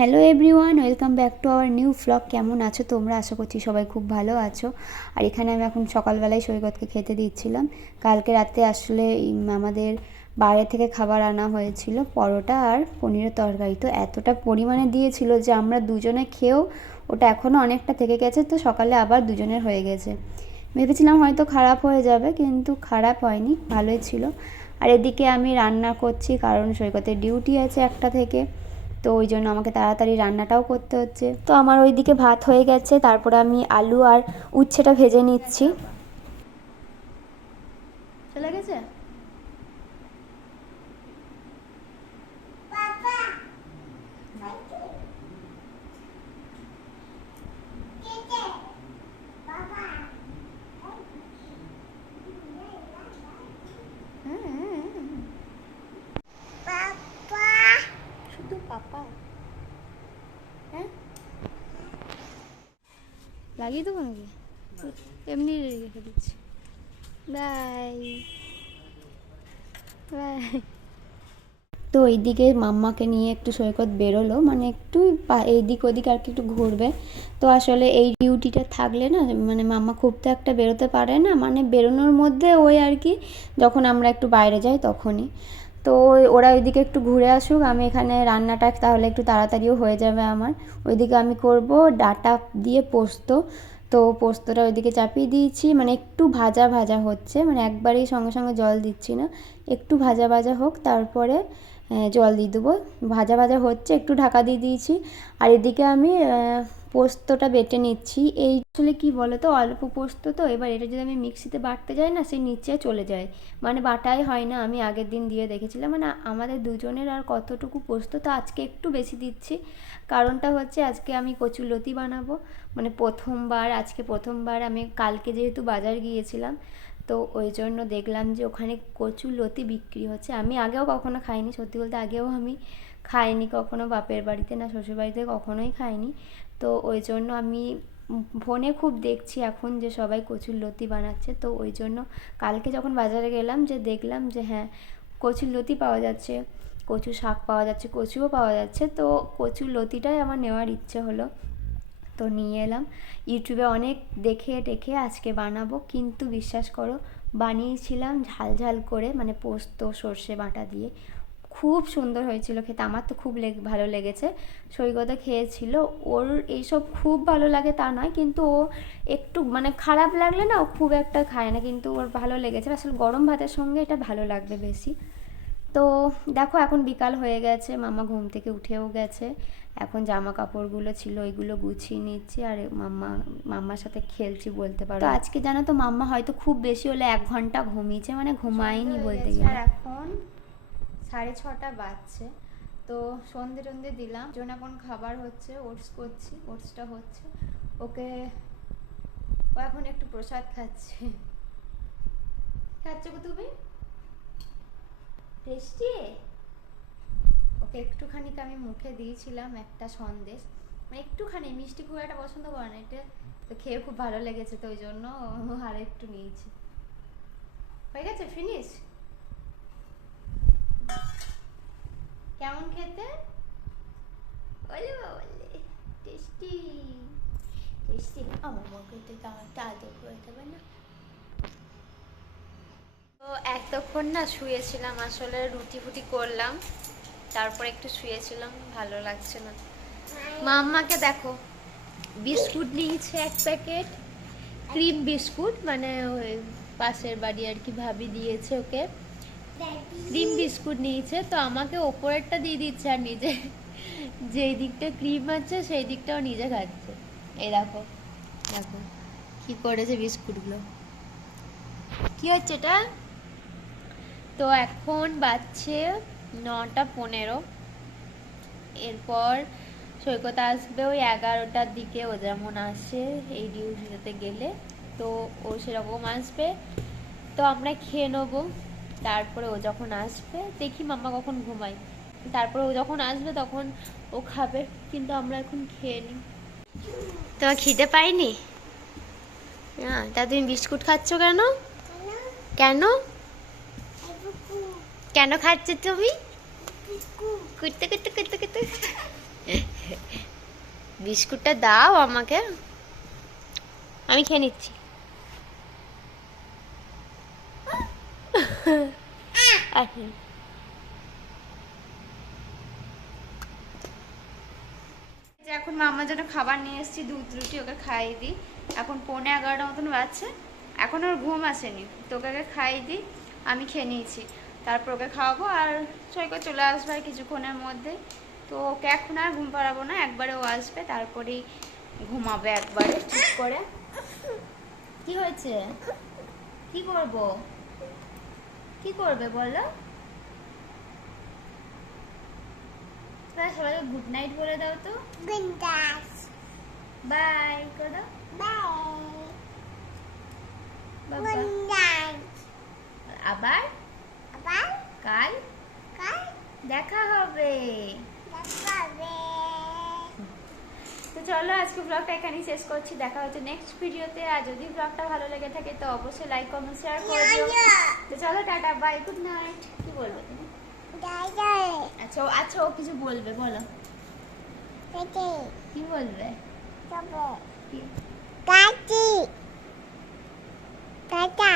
Hello everyone, welcome back to our new vlog. কেমন আছো তোমরা? আশা করছি সবাই খুব ভালো আছো। আর এখানে আমি এখন সকালবেলায় সৈকতকে খেতে দিচ্ছিলাম। কালকে রাতে আসলে আমাদের বাইরে থেকে খাবার আনা হয়েছিল, পরোটা আর পনিরের তরকারি। তো এতটা পরিমাণে দিয়েছিল যে আমরা দুজনে খেয়েও ওটা এখনও অনেকটা থেকে গেছে। তো সকালে আবার দুজনের হয়ে গেছে। ভেবেছিলাম হয়তো খারাপ হয়ে যাবে, কিন্তু খারাপ হয়নি, ভালোই ছিল। আর এদিকে আমি রান্না করছি, কারণ সৈকতের ডিউটি আছে 1টা থেকে। তো ওই জন্য আমাকে তাড়াতাড়ি রান্নাটাও করতে হচ্ছে। তো আমার ওইদিকে ভাত হয়ে গেছে, তারপরে আমি আলু আর উচ্ছেটা ভেজে নিচ্ছি। চলে গেছে? শুধু পাপা? হ্যাঁ, লাগিয়ে দেবো নাকি? এমনি রেখে দিচ্ছি। Bye bye. তো এইদিকে মাম্মাকে নিয়ে একটু সৈকত বেরোলো, মানে একটু এইদিক ওদিক আর কি একটু ঘুরবে। তো আসলে এই ডিউটিটা থাকলে না, মানে মাম্মা খুব তো একটা বেরোতে পারে না, মানে বেরোনোর মধ্যে ওই আর কি যখন আমরা একটু বাইরে যাই তখনই। তো ওরা ওইদিকে একটু ঘুরে আসুক, আমি এখানে রান্নাটা তাহলে একটু তাড়াতাড়িও হয়ে যাবে আমার। ওইদিকে আমি করব ডাঁটা দিয়ে পোস্ত। তো পোস্তটা ওইদিকে চাপিয়ে দিয়েছি, মানে একটু ভাজা ভাজা হচ্ছে, মানে একবারেই সঙ্গে সঙ্গে জল দিচ্ছি না, একটু ভাজা ভাজা হোক তারপরে জল দিয়ে দেবো। ভাজা ভাজা হচ্ছে, একটু ঢাকা দিয়ে দিয়েছি। আর এদিকে আমি পোস্তটা বেটে নিচ্ছি। এই আসলে কী বলো তো, অল্প পোস্ত তো, এবার এটা যদি আমি মিক্সিতে বাটতে যাই না, সেই নিচে চলে যায়, মানে বাটাই হয় না। আমি আগের দিন দিয়ে দেখেছিলাম, মানে আমাদের দুজনের আর কতটুকু পোস্ত। তো আজকে একটু বেশি দিচ্ছি, কারণটা হচ্ছে আজকে আমি কচুরলতি বানাবো, মানে আজকে প্রথমবার আমি কালকে যেহেতু বাজার গিয়েছিলাম, তো ওই জন্য দেখলাম যে ওখানে কচুরলতি বিক্রি হচ্ছে। আমি আগেও কখনো খাইনি, সত্যি বলতে আগেও আমি খাইনি কখনো, বাপের বাড়িতে না শ্বশুর বাড়িতে কখনোই খাইনি। তো ওই জন্য আমি ফোনে খুব দেখছি এখন যে সবাই কচুরলতি বানাচ্ছে। তো ওই জন্য কালকে যখন বাজারে গেলাম, যে দেখলাম যে হ্যাঁ, কচুরলতি পাওয়া যাচ্ছে, কচু শাক পাওয়া যাচ্ছে, কচুও পাওয়া যাচ্ছে। তো কচুরলতিটাই আমার নেওয়ার ইচ্ছে হলো, তো নিয়ে এলাম। ইউটিউবে অনেক দেখে টেখে আজকে বানাবো, কিন্তু বিশ্বাস করো বানিয়েছিলাম ঝাল ঝাল করে, মানে পোস্ত সর্ষে বাটা দিয়ে। খুব সুন্দর হয়েছিল খেতে, আমার তো খুব ভালো লেগেছে। সৈকতও খেয়েছিল, ওর এইসব খুব ভালো লাগে তা নয়, কিন্তু ও একটু মানে খারাপ লাগলে না ও খুব একটা খায় না, কিন্তু ওর ভালো লেগেছে। আসলে গরম ভাতের সঙ্গে এটা ভালো লাগবে বেশি। তো দেখো এখন বিকাল হয়ে গেছে, মাম্মা ঘুম থেকে উঠেও গেছে। এখন জামা কাপড়গুলো ছিল ওইগুলো গুছিয়ে নিচ্ছি, আর মাম্মার সাথে খেলছি বলতে পারো। তো আজকে জানো তো মাম্মা হয়তো খুব বেশি হলে 1 ঘন্টা ঘুমিয়েছে, মানে ঘুমায়নি বলতে গেলে। আর এখন 6:30 বাজছে। তো সন্ধে টন্ধে দিলাম, জন্য এখন খাবার হচ্ছে, ওটস করছি, ওটসটা হচ্ছে ওকে। ও এখন একটু প্রসাদ খাচ্ছে। খাচ্ছ গো তুমি? টেস্টি। ওকে একটুখানি আমি মুখে দিয়েছিলাম একটা সন্দেশ, মানে একটুখানি, মিষ্টি খুব একটা পছন্দ করে না এটা, তো খেয়ে খুব ভালো লেগেছে, তো ওই জন্য আর একটু নিয়েছি। হয়ে গেছে, ফিনিশ। কেমন খেতে? বলে বলে টেস্টি টেস্টি। আমার মুখে তো আমার তাদের করে দেবে না। তো এতক্ষণ না শুয়েছিলাম, আসলে রুটি ফুটি করলাম, তারপর একটু শুয়েছিলাম, ভালো লাগছে না। মাম্মাকে দেখো, বিস্কুট নিয়েছে 1 প্যাকেট, ক্রিম বিস্কুট, মানে ওই পাশের বাড়ি আর কি ভাবি দিয়েছে ওকে, ক্রিম বিস্কুট নিয়েছে। তো আমাকে ওপরেরটা দিয়ে দিচ্ছে, আর নিজে যেই দিকটা ক্রিম আছে সেই দিকটাও নিজে খাচ্ছে। এই দেখো দেখো কি করেছে বিস্কুটগুলো, কি হচ্ছে এটা। তো এখন বাজছে 9:15। এরপর সৈকত আসবে ওই 11টার দিকে, ও যেমন আসে এই ডিউটিতে গেলে, তো ও সেরকম আসবে। তো আমরা খেয়ে নেবো, তারপরে ও যখন আসবে, দেখি মাম্মা কখন ঘুমায়, তারপরে ও যখন আসবে তখন ও খাবে, কিন্তু আমরা এখন খেয়ে নিই। তোমার খিদে পাইনি? হ্যাঁ, তা তুমি বিস্কুট খাচ্ছ কেন? কেন কেন খাচ্ছ তুমি? করতে করতে করতে করতে বিস্কুটটা দাও আমাকে, আমি খেয়ে নিচ্ছি। এখন মামার জন্য খাবার নিয়ে এসেছি, দুধ রুটি ওকে খাইয়ে দিই। এখন 11:45 মতন বাজছে, এখন ওর ঘুম আসেনি, তো ওকে খাইয়ে দিই। আমি খেয়ে নিয়েছি, তারপর ওকে খাওয়াবো আর সৈকত চলে আসবে কিছুক্ষণের মধ্যে। তো ওকে এখন আর ঘুম পাড়াবো না, একবারে ও আসবে তারপরেই ঘুমাবে একবারে ঠিক করে। কি হয়েছে, কি করবো, কি করবে বলো? সবাইকে গুড নাইট বলে দাও তো। গুড নাইট, বাই করে দাও। Bye, good night. আবার আবার কাল কাল দেখা হবে। তো চলো আজকে ব্লগটা এখানেই শেষ করছি, দেখা হচ্ছে নেক্সট ভিডিওতে। আর যদি ব্লগটা ভালো লেগে থাকে তো অবশ্যই লাইক কমেন্ট শেয়ার করে দিও। তো চলো টাটা বাই গুড নাইট। কি বলবে তুমি? আচ্ছা আচ্ছা ও কিছু বলবে, বলো কি বলবে? টাটা।